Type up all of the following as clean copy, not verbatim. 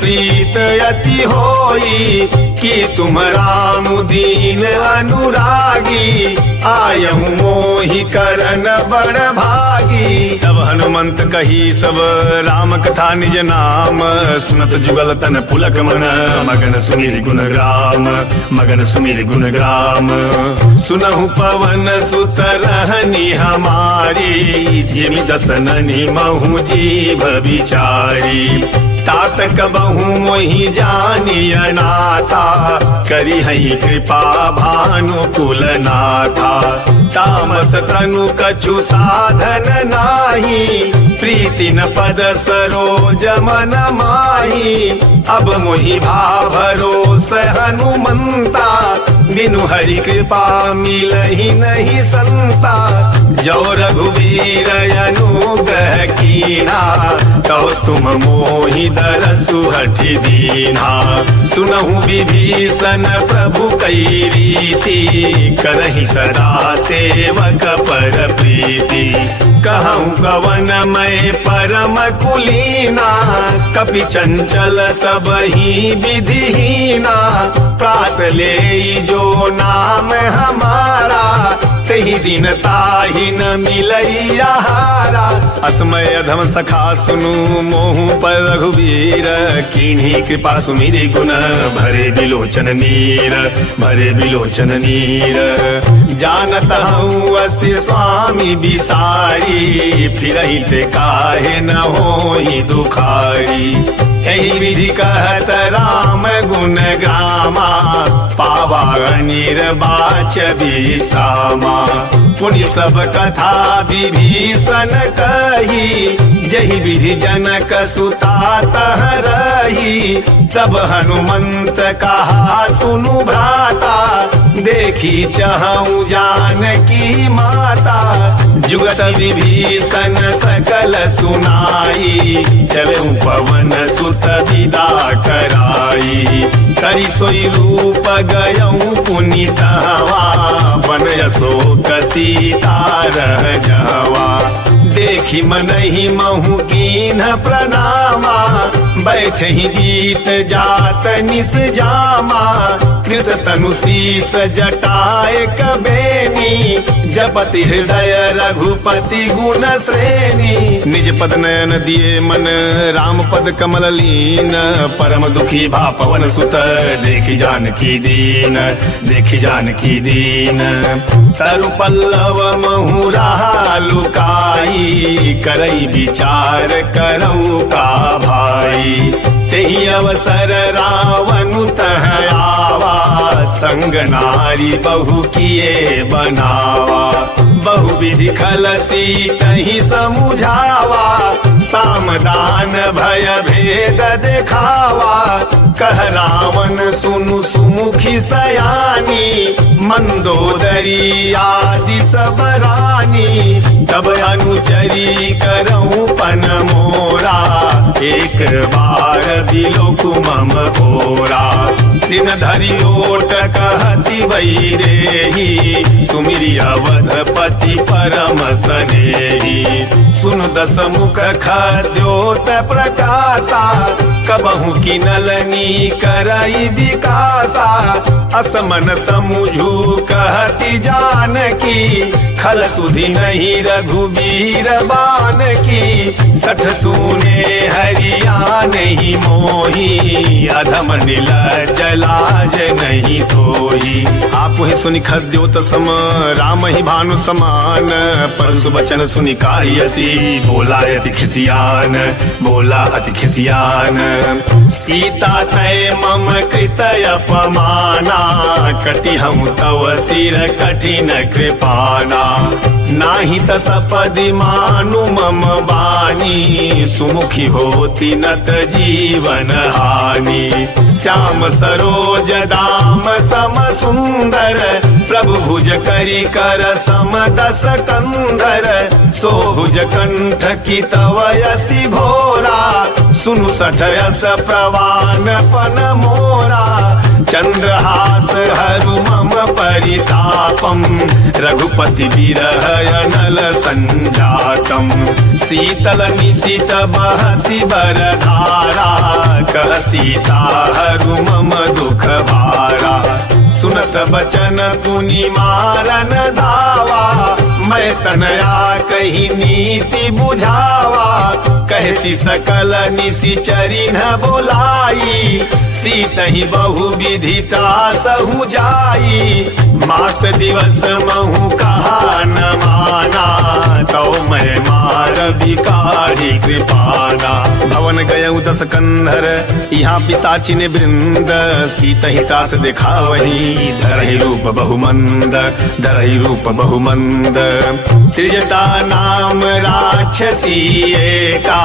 प्रीत अति होई, कि तुम राम दीन अनुरागी, आयहु मोहि करन बड़ भागी। तब हनुमंत कही सब राम कथा निज नाम, सुनत जुगल तन पुलक मन, मगन सुमिर गुण ग्राम, मगन सुमिर गुण ग्राम। सुनहु पवन सुत रहनी हमारी, जिमि दसननि महु जीव विचारी। तात कबहु मोहि जानिय नाथा, करी हई कृपा भानु कुल नाथा। तामस तनु कछु साधन नाही, प्रीति न पद सरोज मन माही। अब मोहि भाव भरोस हनुमंता, बिनु हरि कृपा मिलहि नहीं संता। जो रघुवीर अनुग्रह कीना, तो तुम मोहि दरसु हठि दीना। सुनहु विभीषण प्रभु कई रीति, करहि सदा सेवक पर प्रीति। कहूँ कवन मैं परम कुलीना, कपि चंचल सबहि विधिहीना। प्रात ले जो नाम हमारा, तही दिन ताहि न मिलई आहारा। असमय अधम सखा सुनु मोहु पर रघुवीर, कीन्ही कृपा सुमिरि गुण भरे बिलोचन नीर, भरे बिलोचन नीर। जानत हूँ असि स्वामी बिसारी, फिरहि ते काहे न होई दुखारी। यही विधि कहत राम गुण गामा, पावा निर्वाच विसामा। पुनि सब कथा विभीषण कही, जही विधि जनक सुता तह रही। तब हनुमंत कहा सुनु भ्राता, देखी चहु जानकी माता। जुगत विभीषण सकल सुनाई, चलऊ पवन सुत विदा कराई। करि सोई रूप गयऊ पुनीतवा, बन अशोक सीता रह जवा। देखी मनहि महु कीन्ह प्रणामा, बैठहि गीत जात निस जामा। कृष तनु शीस जटाए कबेनी, जपति हृदय रघुपति गुण श्रेणी। निज पद नयन दिए मन, राम पद कमल लीन। परम दुखी भा पवन सुत, देखी जानकी दीन, देखी जानकी दीन। तरु पल्लव महु रहा लुकाई, करई विचार करऊ का भाई। तेहि अवसर रावण तह आवा, संग नारी बहु किए बनावा। बहु विधि खल सीतहि समुझावा, सामदान भय भेद देखावा। कह रावण सुनु सुमुखी सयानी, मंदोदरी आदि सब रानी। तब अनुचरी करऊं पन मोरा, एक बार बिलोक मम भोरा। दिन धरि ओट कहती वैरेही, सुमिरि अवधपति परम सनेही। सुन दस मुख खद्योत प्रकाशा, कबहु किनलनी करई विकासा। असमन समुझू कहती जानकी, खल सुधि नहीं रघुबीर बान की। सठ सूने हरिया नहीं मोही, अधम नीलजलाज नहीं धोई। आपु ही सुनि खद्योत सम, राम ही भानु समान। परसु बचन सुनि कारियसी, बोला अति खिसियान, बोला अति खिसियान। सीता तय मम कृत अपमाना, कटि हम तव सिर कठिन कृपाना। नाही त सपदि मानु मम बानी, सुमुखी होती नत जीवन हानि। श्याम सरोज दाम सम सुंदर, प्रभु भुज करी कर सम दस कंधर। सोभुज कंठ की तवयसी भोरा, सुनु सठयस प्रवान पन मोरा। चंद्रहास हरु मम परितापम, रघुपति विरह अनल संजातम। शीतल निशित बहसी बरधारा, कह सीता हरू मम दुख भारा। सुनत बचन पुनि मारन धावा, मैं तनया कही नीति बुझावा। कहसी सकल निशिचरी न बोलाई, सीतहि बहु विधिता सहु जाई। मास दिवस महु कहा न माना, तो मैं मार बिकारी कृपाना। भवन गयउ दस कंधर, यहाँ पिशाचिन वृंद। सीतहिता से देखा वही, धरहि रूप बहुमंद, धरहि रूप बहुमंद। त्रिजटा नाम राक्षसी एका,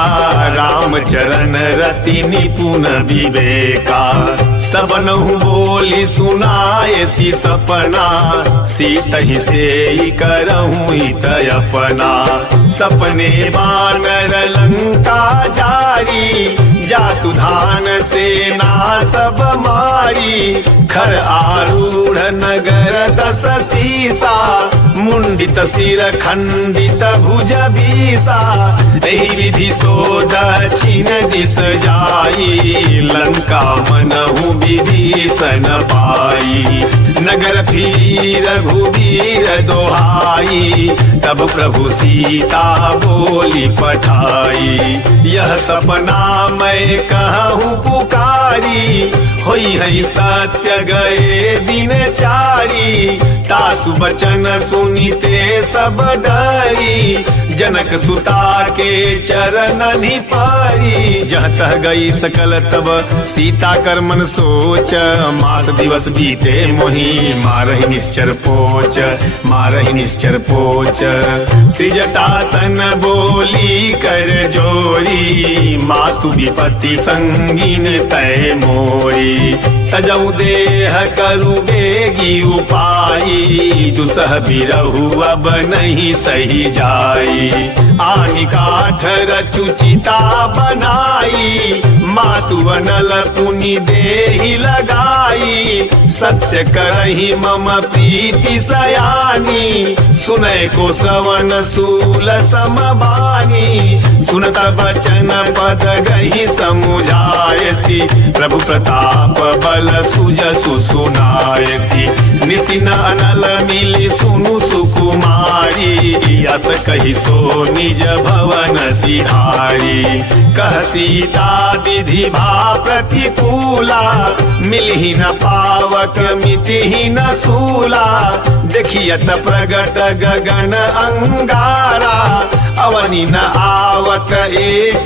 राम चरण रति निपुण विवेका। सबनहु बोली सुनाए सी सपना, सीतहि से ही करहु हित अपना। सपने बानर लंका जारी, जातु धान सेना सब मारी। खर आरूढ़ नगर दस सीसा, मुंडित सिर खंडित भुज बीसा। एहि विधि सो दक्षिण दिस जाई, लंका मनहु विभीषण पाई। नगर फिर रघुवीर दोहाई, तब प्रभु सीता बोली पठाई। यह सपना मैं कहूँ पुकारी, होई है सत्य गए दिन चारी। तासु बचन सुनिते सब डरी, जनक सुता के चरण पारी। जह तह गई सकल तब सीता कर मन सोच, मास दिवस बीते मोही मारहि निश्चर पोच, मारहि निश्चर पोच। त्रिजटासन बोली कर जोरी, मातु विपत्ति संगीन तय मोरी। तजऊ देह करु बेगी उपाई, दुसह बिरहु अब नहीं सही जाई। आनि काठ रचुचिता बनाई, मातु अनल पुनि देहि लगाई। सत्य करहि मम प्रीति सयानी, सुनय को सवन सूल समबानी। सुनत बचन पद गहि समुझायसी, प्रभु प्रताप बल सुजसु सुनायसी। निसिन अनल मिली सुनु सुकुमारी, अस कहि सो निज भवन सिधारी। कह सीता विधि भा प्रतिकूला, मिलहि न पावक मिटहि न सूला। देखियत प्रगट गगन अंगारा, अवनि न आवत एक